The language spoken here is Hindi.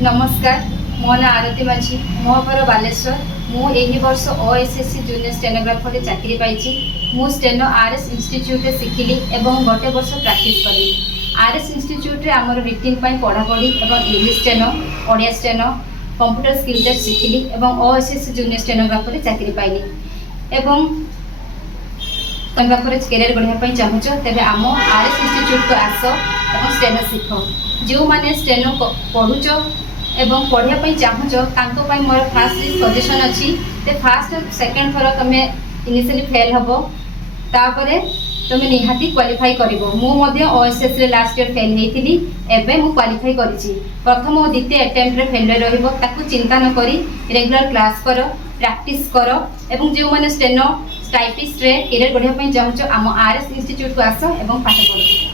नमस्कार, मो ना आरती माझी, मो घर बालेश्वर। मु एही वर्ष ओएसएससी जूनियर स्टेनोग्राफर रे चाकरी पाइछि। मु स्टेनो आरएस इंस्टीट्यूट रे सिखिली एवं गोटे वर्ष प्रैक्टिस करी। आरएस इंस्टीट्यूट रे हमर रिटिंग पई पढ़ापढ़ी एवं English steno, Odia steno, computer skill test सिखिली एवं ओएसएससी जूनियर स्टेनोग्राफर रे चाकरी पाइली एवं स्टेनोग्राफर कैरियर गढ़ा चाहूँ तेरे आम आरएस इंस्टीट्यूट को आस और स्टेनो शिख। जो मैंने स्टेनो पढ़ुच एवं पढ़ाई चाहूँ मोर फास्ट सजेसन अच्छी फास्ट सेकेंड थर तुम इनिशियली फेल हम तापर तुम निहाती क्वालिफाई कर। ओएसएस लास्ट ईयर फेल होती एवं मुझे क्वालिफाई करी। प्रथम और द्वितीय अटेम्प्ट फेल रही चिंता न करी रेगुलर क्लास कर प्रैक्टिस कर एवं जो मैंने स्टेनो टाइपिस्ट रे कैरियर गढ़ा चाहूँ आम आरएस इंस्टीट्यूट को आस एवं पाठ पढ़।